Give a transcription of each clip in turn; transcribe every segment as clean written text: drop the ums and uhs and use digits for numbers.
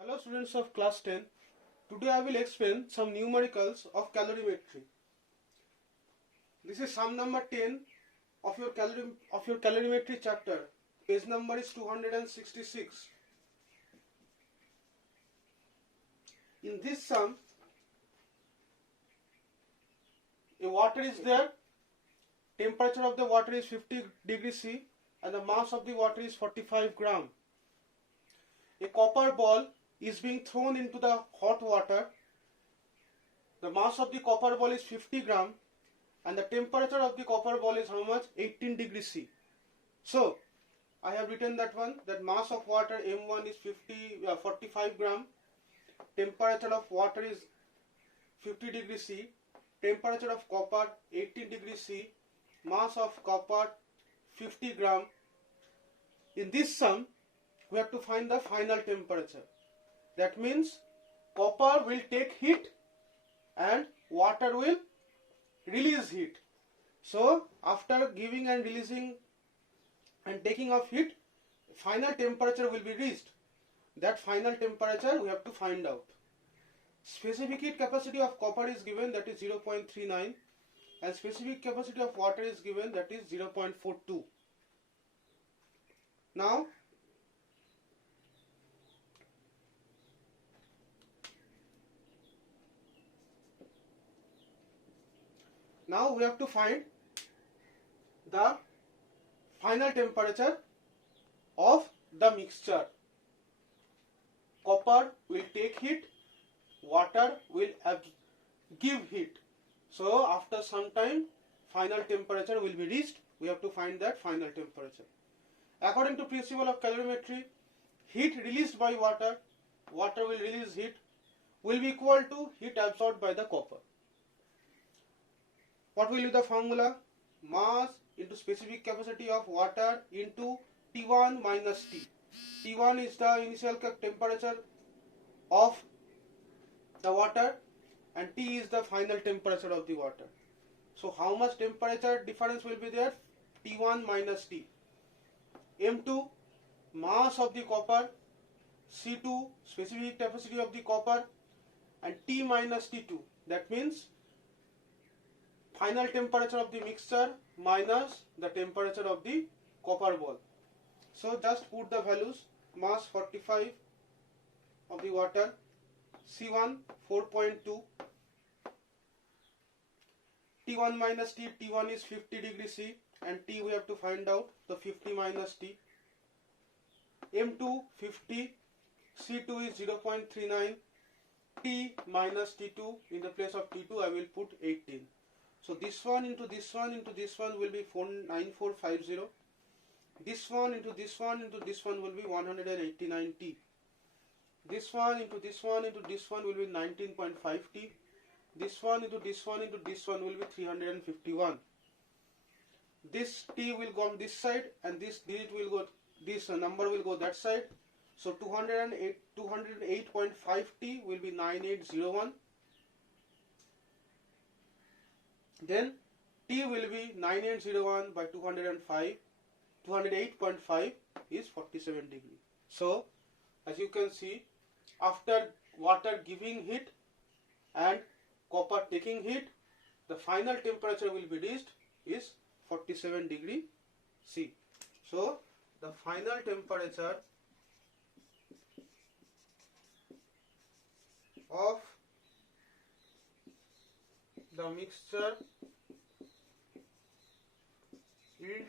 Hello students of class 10. Today I will explain some numericals of calorimetry. This is sum number 10 of your calorimetry chapter. Page number is 266. In this sum, a water is there. Temperature of the water is 50 degrees C and the mass of the water is 45 gram. A copper ball is being thrown into the hot water. The mass of the copper ball is 50 gram and the temperature of the copper ball is how much? 18 degrees C. So I have written that one, that mass of water M1 is 45 gram, temperature of water is 50 degrees C, temperature of copper 18 degrees C, mass of copper 50 gram. In this sum we have to find the final temperature. That means copper will take heat and water will release heat. So after giving and releasing and taking of heat, final temperature will be reached. That final temperature we have to find out. Specific heat capacity of copper is given, that is 0.39, and specific capacity of water is given, that is 0.42. Now we have to find the final temperature of the mixture. Copper will take heat, water will give heat. So after some time final temperature will be reached. We have to find that final temperature. According to principle of calorimetry, heat released by water will release heat, will be equal to heat absorbed by the copper. What will be the formula? Mass into specific capacity of water into T1 minus T. T1 is the initial temperature of the water and T is the final temperature of the water. So how much temperature difference will be there? T1 minus T. M2, mass of the copper, C2, specific capacity of the copper, and T minus T2. That means final temperature of the mixture minus the temperature of the copper ball. So just put the values. Mass 45 of the water, C1 4.2, T1 minus T, T1 is 50 degrees C and T we have to find out, the 50 minus T. M2 50, C2 is 0.39, T minus T2, in the place of T2 I will put 18. So this one into this one into this one will be 9450. This one into this one into this one will be 189 T. This one into this one into this one will be 19.5 T. This one into this one into this one will be 351. This T will go on this side and this digit will go, this number will go that side. So 208.5 T will be 9801. Then T will be 9801 by 205. 208.5 is 47 degree. So as you can see, after water giving heat and copper taking heat, the final temperature will be reached is 47 degree C. So the final temperature of the mixture is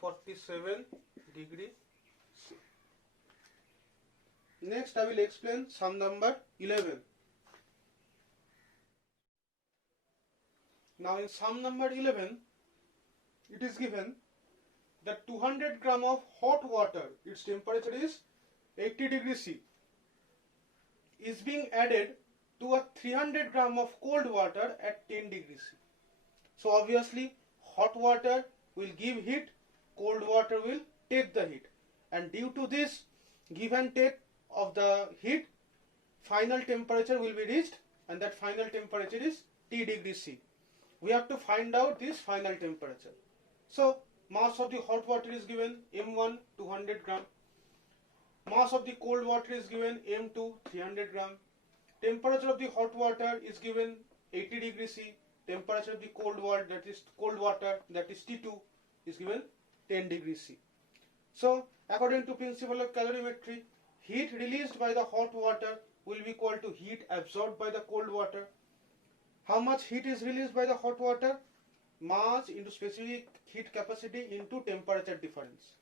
47 degree C. Next I will explain sum number 11. Now in sum number 11 it is given that 200 gram of hot water, its temperature is 80 degrees C, is being added to a 300 gram of cold water at 10 degrees C. So obviously hot water will give heat, cold water will take the heat, and due to this give and take of the heat, final temperature will be reached and that final temperature is T degrees C. We have to find out this final temperature. So mass of the hot water is given M1 200 gram, Mass of the cold water is given M2 300 gram. Temperature of the hot water is given 80 degrees C. Temperature of the cold water, that is T2, is given 10 degrees C. So according to principle of calorimetry, heat released by the hot water will be equal to heat absorbed by the cold water. How much heat is released by the hot water? Mass into specific heat capacity into temperature difference.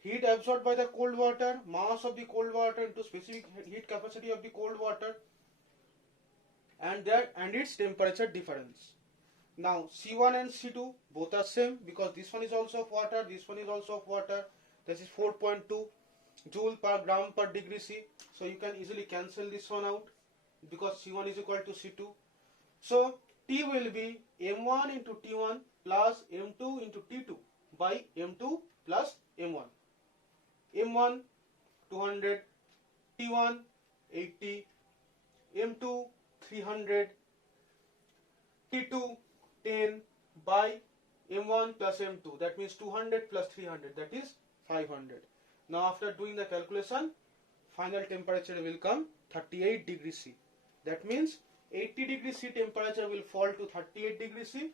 Heat absorbed by the cold water, mass of the cold water into specific heat capacity of the cold water, and its temperature difference. Now C1 and C2 both are same, because this one is also of water, this one is also of water. This is 4.2 joule per gram per degree C. So you can easily cancel this one out, because C1 is equal to C2. So T will be M1 into T1 plus M2 into T2 by M2 plus M1. M1 200, T1 80, M2 300, T2 10 by M1 plus M2, that means 200 plus 300, that is 500. Now after doing the calculation, final temperature will come 38 degrees C. That means 80 degrees C temperature will fall to 38 degrees C,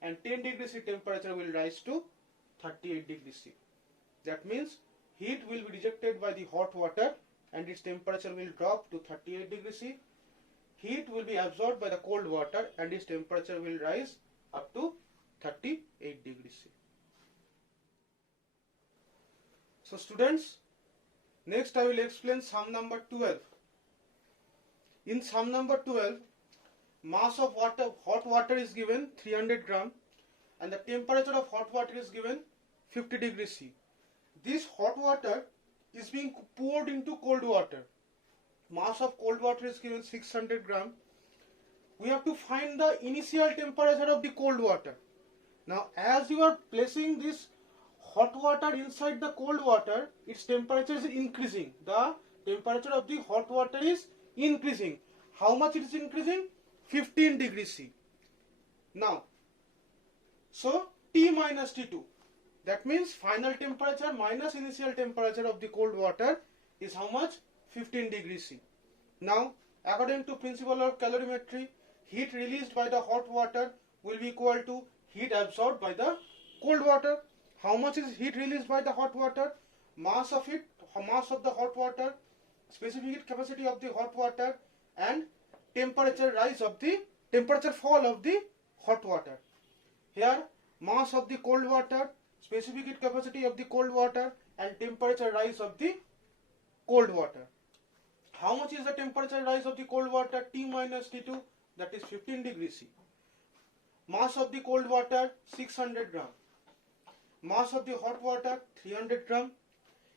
and 10 degrees C temperature will rise to 38 degrees C. That means heat will be rejected by the hot water and its temperature will drop to 38 degrees C. Heat will be absorbed by the cold water and its temperature will rise up to 38 degrees C. So students, next I will explain sum number 12. In sum number 12, mass of hot water is given 300 gram and the temperature of hot water is given 50 degrees C. This hot water is being poured into cold water. Mass of cold water is given 600 gram. We have to find the initial temperature of the cold water. Now as you are placing this hot water inside the cold water, its temperature is increasing. The temperature of the hot water is increasing. How much it is increasing? 15 degrees C. Now, so T minus T2. That means final temperature minus initial temperature of the cold water is how much? 15 degrees C. Now, according to principle of calorimetry, heat released by the hot water will be equal to heat absorbed by the cold water. How much is heat released by the hot water? Mass of the hot water, specific heat capacity of the hot water, and temperature fall of the hot water. Here, mass of the cold water, specific heat capacity of the cold water, and temperature rise of the cold water. How much is the temperature rise of the cold water? T minus T2, that is 15 degrees C. Mass of the cold water 600 gram. Mass of the hot water 300 gram.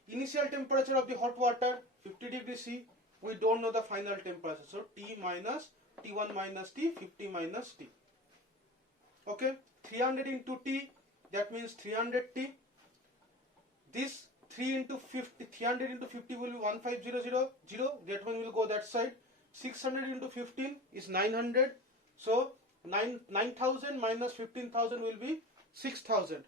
Initial temperature of the hot water 50 degrees C. We don't know the final temperature, so T minus T1 minus T, 50 minus T. Okay, 300 into T, that means 300 T. This 300 into 50 will be 15000. That one will go that side. 600 into 15 is 900. So 9,000 minus 15,000 will be 6,000.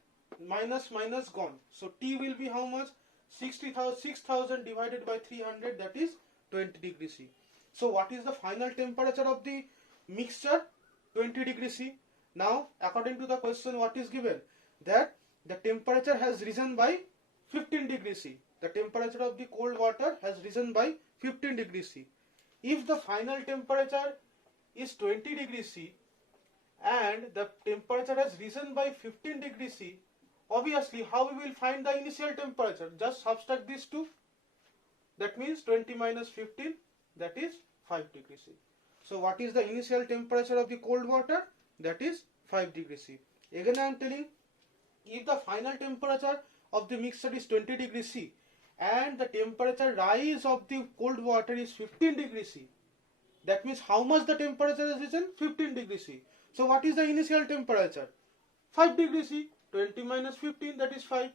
Minus gone. So T will be how much? 6,000 divided by 300, that is 20 degrees C. So what is the final temperature of the mixture? 20 degrees C. Now according to the question, what is given? That the temperature has risen by 15 degrees C. The temperature of the cold water has risen by 15 degrees C. If the final temperature is 20 degrees C and the temperature has risen by 15 degrees C, obviously how we will find the initial temperature? Just subtract these two. That means 20 minus 15, that is 5 degrees C. So what is the initial temperature of the cold water? That is 5 degrees C. Again I am telling, if the final temperature of the mixture is 20 degrees C and the temperature rise of the cold water is 15 degrees C, that means how much the temperature has risen? 15 degrees C. So what is the initial temperature? 5 degrees C. 20 minus 15, that is 5.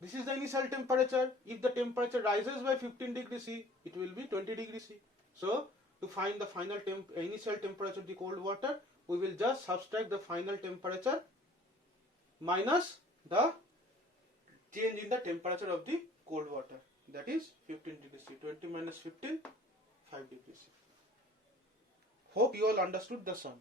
This is the initial temperature. If the temperature rises by 15 degrees C, it will be 20 degrees C. So to find the final initial temperature of the cold water, we will just subtract the final temperature minus the change in the temperature of the cold water. That is 15 degrees C. 20 minus 15, 5 degrees C. Hope you all understood the sum.